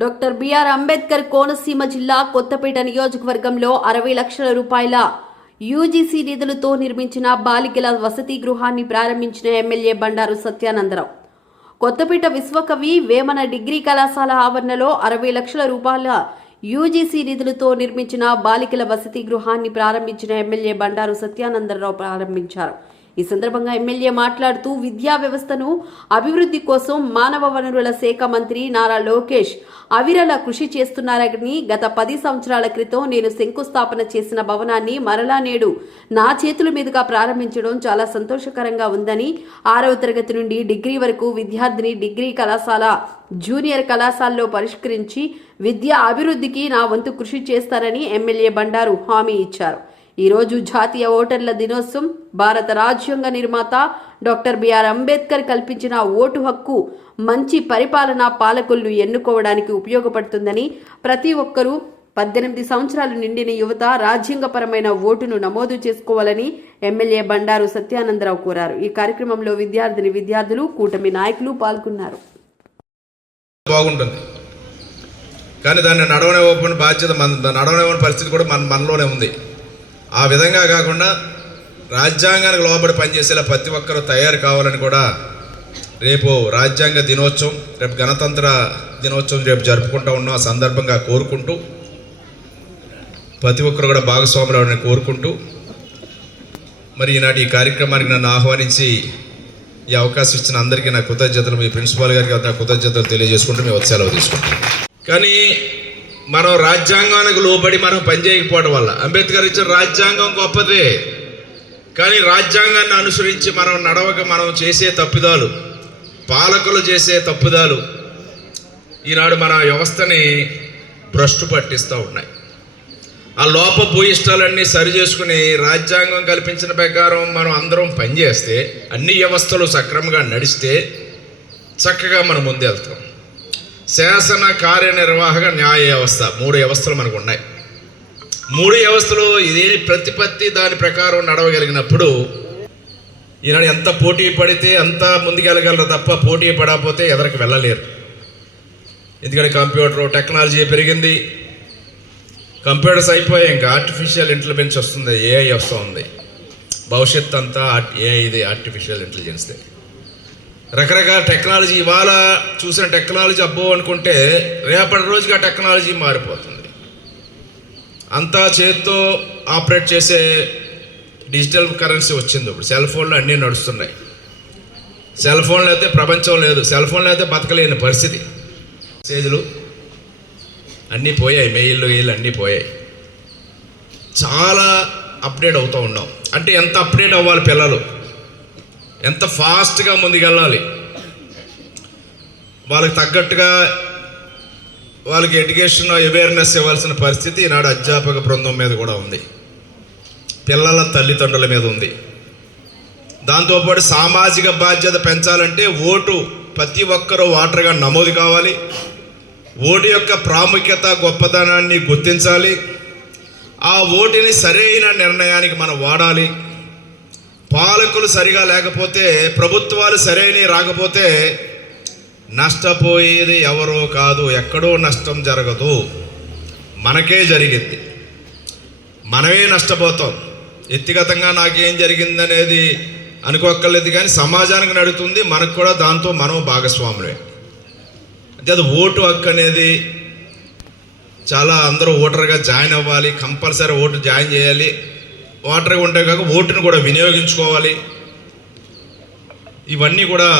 Doctor BR Ambedkar Konaseema జిల్లా కొత్తపేట నియోజకవర్గంలో 60 లక్షల రూపాయల యూజీసీ నిధులతో నిర్మించిన బాలికల వసతి గృహాన్ని ప్రారంభించిన ఎమ్మెల్యే బండారు సత్యానందరావు. కొత్తపేట విశ్వకవి వేమన డిగ్రీ కళాశాల ఆవరణలో 60 లక్షల రూపాయల యూజీసీ నిధులతో నిర్మించిన బాలికల వసతి గృహాన్ని ప్రారంభించిన ఎమ్మెల్యే బండారు సత్యానందరావు ప్రారంభించారు. ఈ సందర్భంగా ఎమ్మెల్యే మాట్లాడుతూ విద్యా వ్యవస్థను అభివృద్ధి కోసం మానవ వనరుల శాఖ మంత్రి నారా లోకేష్ అవిరళ కృషి చేస్తున్నారని, గత 10 సంవత్సరాల క్రితం నేను శంకుస్థాపన చేసిన భవనాన్ని మరలా నేడు నా చేతుల మీదుగా ప్రారంభించడం చాలా సంతోషకరంగా ఉందని, 6వ తరగతి నుండి డిగ్రీ వరకు విద్యార్థిని డిగ్రీ కళాశాల, జూనియర్ కళాశాలలో పరిష్కరించి విద్యా అభివృద్ధికి నా వంతు కృషి చేస్తారని ఎమ్మెల్యే బండారు హామీ ఇచ్చారు. ఈరోజు జాతీయ ఓటర్ల దినోత్సవం. భారత రాజ్యాంగ నిర్మాత డాక్టర్ బిఆర్ అంబేద్కర్ కల్పించిన ఓటు హక్కు మంచి పరిపాలనా పాలకులను ఎన్నుకోవడానికి ఉపయోగపడుతుందని, ప్రతి ఒక్కరూ 18 సంవత్సరాలు నిండిన యువత రాజ్యాంగపరమైన ఓటును నమోదు చేసుకోవాలని ఎమ్మెల్యే బండారు సత్యానందరావు కోరారు. ఈ కార్యక్రమంలో విద్యార్థులు, కూటమి నాయకులు పాల్గొన్నారు. బాగుంటుంది, కానీ దాన్ని నడవనివ్వని బాధ్యత నడవనివ్వని పరిస్థితి కూడా మనలోనే ఉంది. ఆ విధంగా కాకుండా రాజ్యాంగానికి లోబడి పనిచేసేలా ప్రతి ఒక్కరూ తయారు కావాలని కూడా రేపు రాజ్యాంగ దినోత్సవం, రేపు గణతంత్ర దినోత్సవం రేపు జరుపుకుంటూ ఉన్నాం. ఆ సందర్భంగా కోరుకుంటూ ప్రతి ఒక్కరు కూడా భాగస్వాములు అవ్వాలని కోరుకుంటూ మరి ఈనాటి ఈ కార్యక్రమానికి నన్ను ఆహ్వానించి ఈ అవకాశం ఇచ్చిన అందరికీ నా కృతజ్ఞతలు, మీ ప్రిన్సిపాల్ గారికి నా కృతజ్ఞతలు తెలియజేసుకుంటూ మేము సెలవు తీసుకుంటాం. కానీ మనం రాజ్యాంగానికి లోబడి మనం పనిచేయకపోవడం వల్ల, అంబేద్కర్ ఇచ్చిన రాజ్యాంగం గొప్పదే, కానీ రాజ్యాంగాన్ని అనుసరించి మనం నడవక మనం చేసే తప్పిదాలు, పాలకులు చేసే తప్పిదాలు ఈనాడు మన వ్యవస్థని భ్రష్టు పట్టిస్తూ ఉన్నాయి. ఆ లోపభూయిష్టాలన్నీ సరి చేసుకుని రాజ్యాంగం కల్పించిన ప్రకారం మనం అందరం పనిచేస్తే, అన్ని వ్యవస్థలు సక్రమంగా నడిస్తే చక్కగా మనం ముందెళ్తాం. శాసన, కార్యనిర్వాహక, న్యాయ వ్యవస్థ 3 వ్యవస్థలు మనకు ఉన్నాయి. 3 వ్యవస్థలు ఇదేని ప్రతిపత్తి దాని ప్రకారం నడవగలిగినప్పుడు ఈనాడు ఎంత పోటీ పడితే అంత ముందుకెళ్ళగలరు తప్ప పోటీ పడకపోతే ఎదరికి వెళ్ళలేరు. ఎందుకంటే కంప్యూటర్ టెక్నాలజీ పెరిగింది, కంప్యూటర్స్ అయిపోయాయి, ఇంకా ఆర్టిఫిషియల్ ఇంటెలిజెన్స్ వస్తుంది, ఏఐ వస్తుంది. భవిష్యత్తు అంతా ఏఐది, ఆర్టిఫిషియల్ ఇంటెలిజెన్స్దే. రకరకాల టెక్నాలజీ, ఇవాళ చూసిన టెక్నాలజీ అబ్బో అనుకుంటే రేపటి రోజుకి ఆ టెక్నాలజీ మారిపోతుంది. అంతా చేత్తో ఆపరేట్ చేసే డిజిటల్ కరెన్సీ వచ్చింది. ఇప్పుడు సెల్ ఫోన్లు అన్నీ నడుస్తున్నాయి. సెల్ ఫోన్లు అయితే ప్రపంచం లేదు, సెల్ ఫోన్లు అయితే బతకలేని పరిస్థితి. మెసేజ్లు అన్నీ పోయాయి, మెయిల్లు అన్నీ పోయాయి. చాలా అప్డేట్ అవుతూ ఉన్నాం. అంటే ఎంత అప్డేట్ అవ్వాలి పిల్లలు, ఎంత ఫాస్ట్గా ముందుకెళ్ళాలి, వాళ్ళకి తగ్గట్టుగా వాళ్ళకి ఎడ్యుకేషన్ అవేర్నెస్ ఇవ్వాల్సిన పరిస్థితి ఈనాడు అధ్యాపక బృందం మీద కూడా ఉంది, పిల్లల తల్లిదండ్రుల మీద ఉంది. దాంతోపాటు సామాజిక బాధ్యత పెంచాలంటే ఓటు ప్రతి ఒక్కరూ ఓటర్గా నమోదు కావాలి. ఓటు యొక్క ప్రాముఖ్యత, గొప్పతనాన్ని గుర్తించాలి. ఆ ఓటుని సరైన నిర్ణయానికి మనం వాడాలి. పాలకులు సరిగా లేకపోతే, ప్రభుత్వాలు సరైనవి రాకపోతే నష్టపోయేది ఎవరో కాదు, ఎక్కడో నష్టం జరగదు, మనకే జరిగింది, మనమే నష్టపోతాం. వ్యక్తిగతంగా నాకేం జరిగిందనేది అనుకోక్కర్లేదు, కానీ సమాజానికి నడుతుంది, మనకు కూడా దాంతో మనం భాగస్వాములే. అంటే అది ఓటు హక్కు అనేది చాలా అందరూ ఓటర్గా జాయిన్ అవ్వాలి, కంపల్సరీ ఓటు జాయిన్ చేయాలి. ఓటర్గా ఉంటే కాక ఓటును కూడా వినియోగించుకోవాలి. ఇవన్నీ కూడా